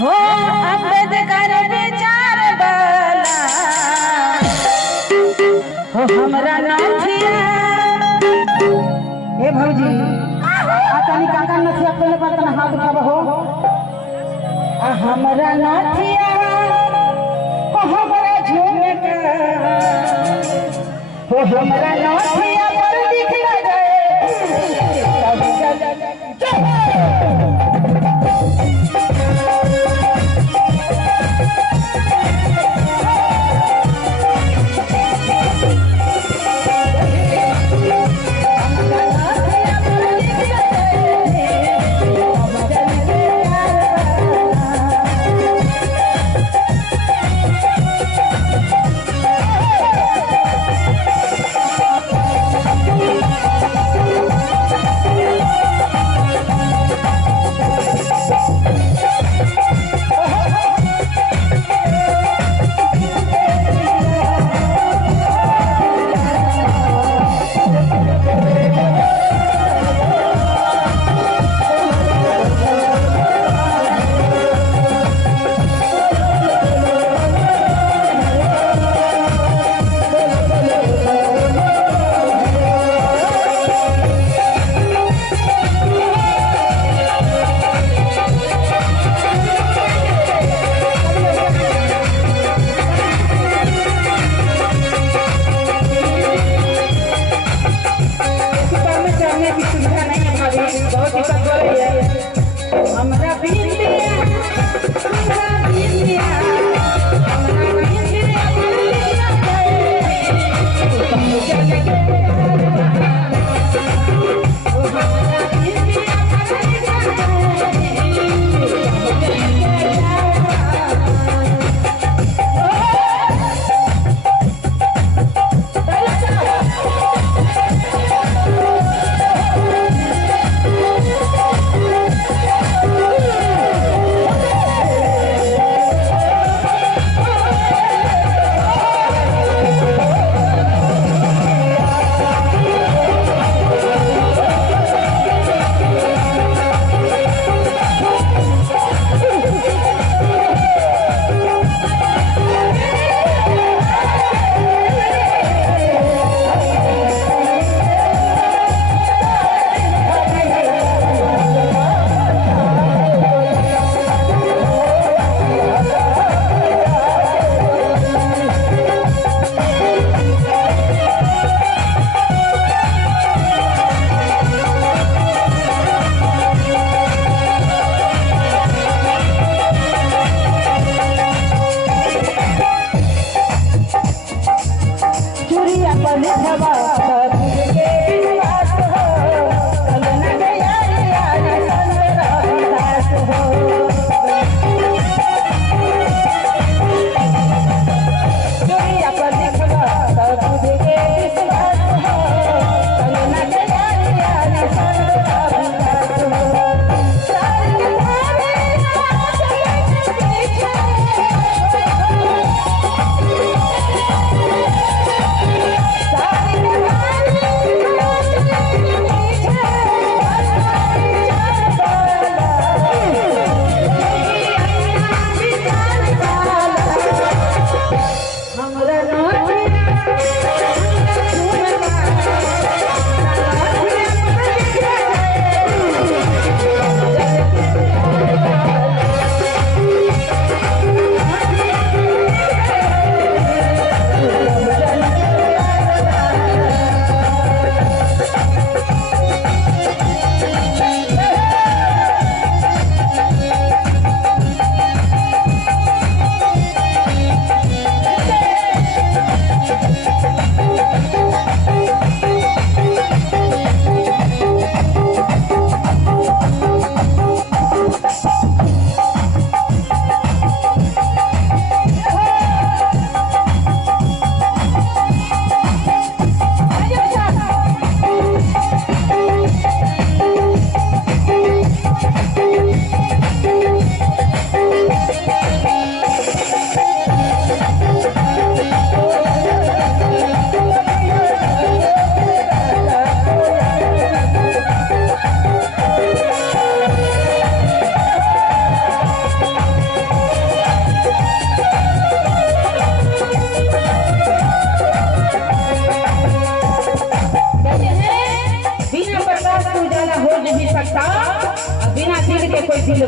हो अम्बेडकर विचार वाला हो हमरा नथिया ए भौजी आतानी काका नथिया पहले बर्तन हाथ उठाब हो हमरा नथिया हो हमरा झूमे का हो हमरा नथिया पर दिख गए सब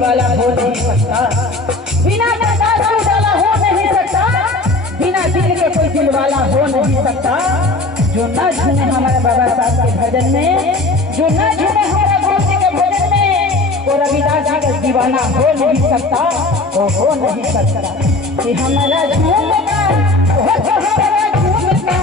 वाला हो नहीं सकता, बिना बर्दाश्त वाला हो नहीं सकता, बिना दिल के कोई दिल वाला हो नहीं सकता। जो न झूमे हमारे बाबा साहब के भजन में, जो न झूमे हमारे गुरु जी के भजन में, वो रविदास जी का दीवाना हो नहीं सकता, वो हो नहीं सकता। कि हमारा झूमना हो तो हमारा झूमना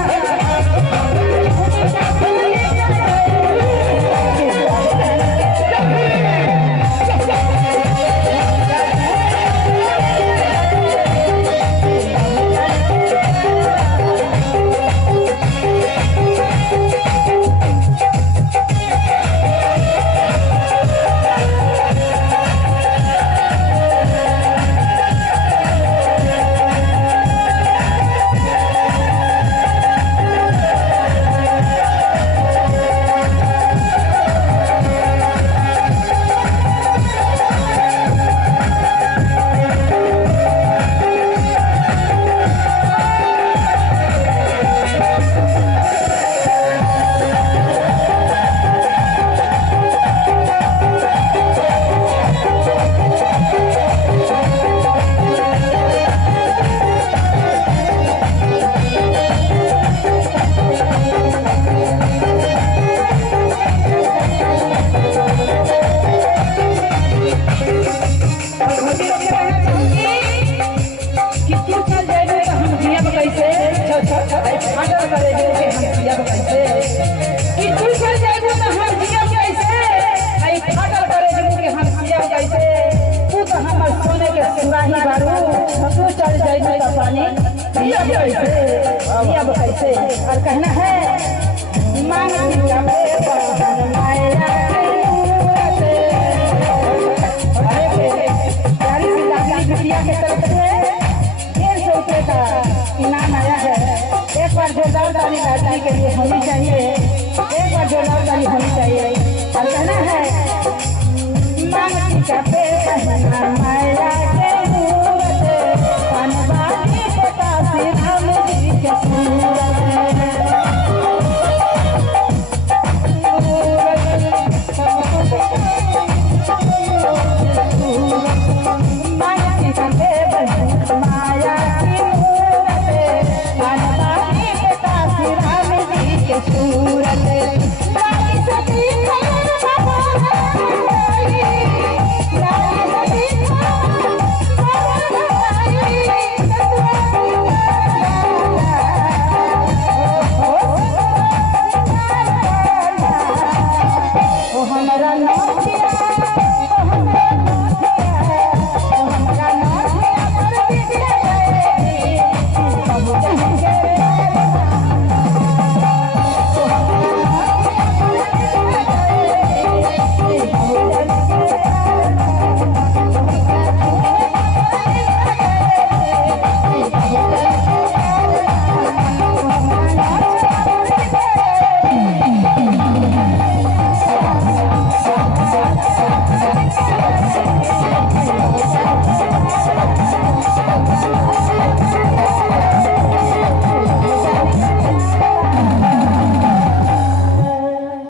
और कहना है बिटिया के तरफ से 150 रुपये का इनाम आया है। एक बार जोरदार ताली लाडली के लिए होनी चाहिए, एक बार जोरदार ताली होनी चाहिए। और कहना है मांग का पे कहना माया